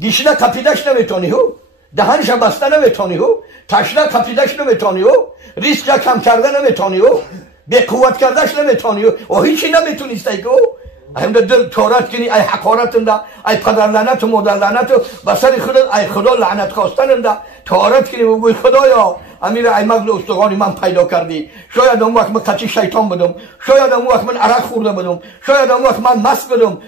گیشنه کپیدش نمیتونی هو، دهنش بسته نمیتونی هو، تشنه کپیدش نمیتونی هو، ریسک کم کرده نمیتونی هو، به قوت کردش نمیتونی هو، و هیچی نمیتونیستی که هم دل تورات کنی ای حقارت انده، ای پدر لعنت و مادر لعنت و بسر خودت ای خدا لعنت خواستن انده، تورات کنی و گوی خدایا امیر ای مغز استخوانی من پیدا کردی، شاید اون وقت من قچی شیطان بدم، شاید اون وقت من عرق خورده بدم، شاید اون وقت من مست بدم،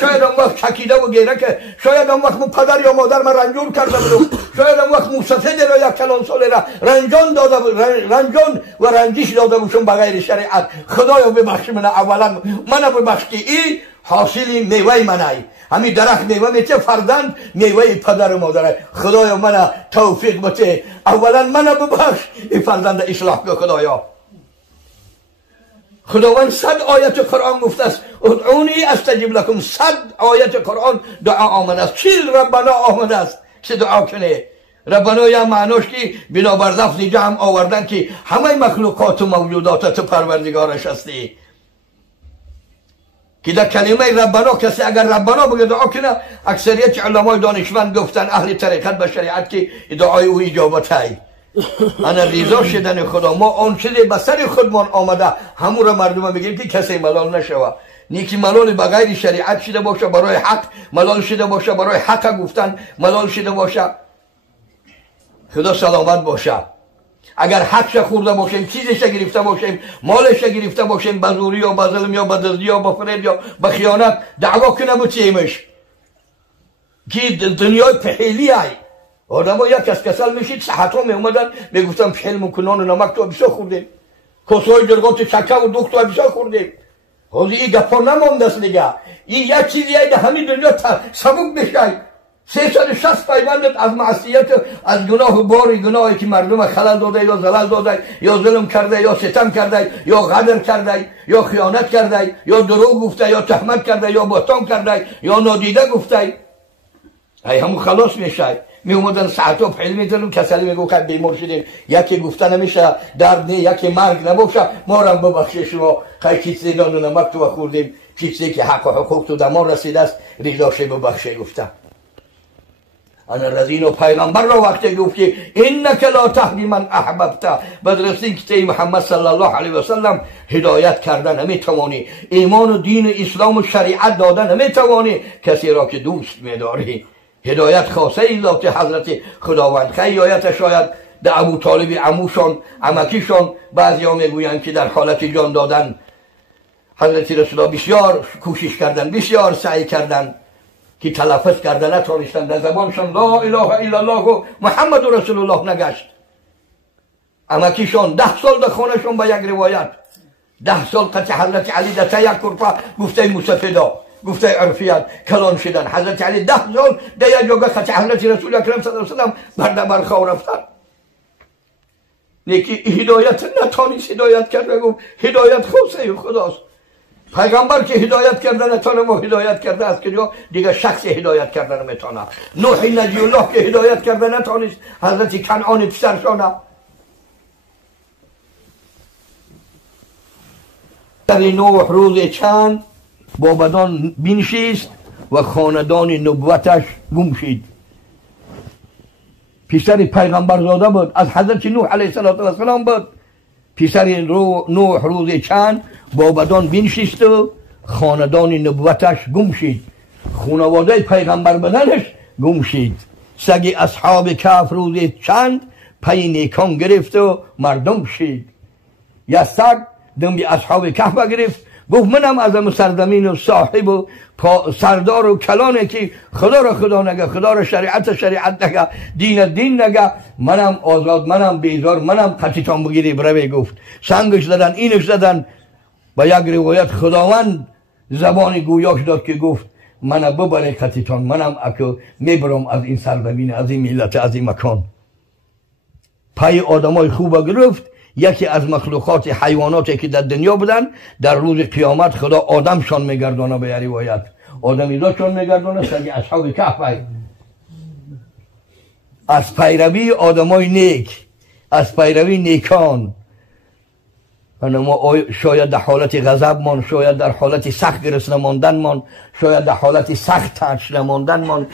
شاید اون وقت چکیده و گیره که، شاید اون وقت من پدر یا مادر من رنجور کرده بدم، شاید اون وقت مستفید را یک کلان ساله را رنجان و رنجش داده باشم بغیر شریعت. خدایا ببخش من، اولا من ببخش که این حاصل میوه منه، همین درخت میوه میته، فرزند میوه پدر و مادره. خدایا من توفیق بده، اولا من ببخش، این فرزند اصلاح کن خدایا. خداوند 100 آیت قرآن گفته است ادعونی استجب لکم، 100 آیت قرآن دعا آمده است، 40 ربنا آمده است که دعا کنه. ربنا یا معناش که بنابر لفظ جمع آوردن که همه مخلوقات و موجودات تو پروردگارش هستی. که در کلمه ربنا کسی اگر ربنا بگه دعا کنه، اکثریت علمای دانشمند گفتن اهل طریقت به شریعت که دعای او اجابت های. انا رضا شدن خدا، ما آن چیزی به سر خودمان آمده همون را مردم بگیم که کسی ملال نشوه. نیکی ملال بغیر شریعت شده باشه، برای حق ملال شده باشه، برای حق گفتن ملال شده باشه. خدا سلامت باشه. اگر حقش خورده باشیم، چیزش گرفته باشیم، مالش گرفته باشیم، به زوری یا به ظلم یا به دزدی یا به فریب یا به خیانت دعوا کنه بچیمش که دنیای پهیلی های آدم ها یک کسل میشید. صحت ها می اومدن میگفتم پهیل مکنان و نمک تو بسیار خوردیم، کسای درگات چکه و دوخت تو بسیار خوردیم. حاضر این گفت نمانده است دیگه. این یک چیزی های در همین دنیا سبک میشه. 360 پیوندت از معصیت، از گناه و باری گناهی که مردم خلل داده یا زلال داده یا ظلم کرده یا ستم کرده یا غدر کرده یا خیانت کرده یا دروغ گفته یا تهمت کرده یا بهتان کرده یا نادیده گفته، ای همون خلاص میشه. می اومدن ساعتا پهل میدن، کسلی میگو که بیمار شدیم، یکی گفته نمیشه درد نه، یکی مرگ نباشه، ما را ببخشید شما خیلی چیزی نان و نمک تو خوردیم، چیزی که حق و حقوق تو دمان رسیده است رضاش ببخشید گفته. انا رزین و پیغمبر را وقتی گفت که انک لا تهدی من احببت، بدرستی که محمد صلی الله علیه و سلم هدایت کردن نمیتوانی، ایمان و دین اسلام و شریعت دادن نمیتوانی کسی را که دوست میداری. هدایت خاصه ای ذات حضرت خداوند. خیلی آیت شاید در ابو طالب عموشان عمکیشان بعضی ها میگویند که در حالت جان دادن حضرت رسول الله بسیار کوشش کردن، بسیار سعی کردن که تلفظ کردن نتونستن، در زبانشان لا اله الا الله و محمد رسول الله نگشت. عمکیشان 10 سال در خانهشان به یک روایت 10 سال قطع حضرت علی در یک کرپا گفته مستفیدا گفته عرفیت کلان شدن. حضرت علی 10 سال در یک جگه قطع حضرت رسول اکرم صلی الله علیه و سلم بر خوا رفتن. نیکی هدایت نتونست هدایت کرد، گفت هدایت خاصه خداست. پیغمبر که هدایت کردن نتانه ما هدایت کرده است که دیگه شخص هدایت کردن نمیتونه. نوح نجی الله که هدایت کردن نتانست، حضرت کنعان پسرشانه. در نوح روز چند با بدان بنشست و خاندان نبوتش گم شد. پسر پیغمبر زاده بود، از حضرت نوح علیه السلام بود. پسر نوح روز چند با بدان بنشست و خاندان نبوتش گم شد، خانواده پیغمبر بدنش گم شد. سگ اصحاب کهف روز چند پی نیکان گرفت و مردم شد. یا سگ دم به اصحاب کهف گرفت، گفت منم از سرزمین و صاحب و سردار و کلانه که خدا را خدا نگه، خدا را شریعت نگه، دین نگه، منم آزاد، منم بیزار، منم قطیتان بگیری بروی. گفت سنگش زدن، اینش زدن. با یک روایت خداوند زبان گویاش داد که گفت منم ببره قطیتان، منم اکو میبرم از این سرزمین، از این ملت، از این مکان. پای آدمای خوب گرفت. یکی از مخلوقات حیواناتی که در دنیا بودن در روز قیامت خدا آدمشان میگردانه. به روایت آدمیزادشان میگردانه. سگ اصحاب کهف از پیروی آدمای نیک، از پیروی نیکان. ما شاید در حالت غضب مان، شاید در حالت سخت گرسنه ماندن مان، شاید در حالت سخت ترس نماندن مان،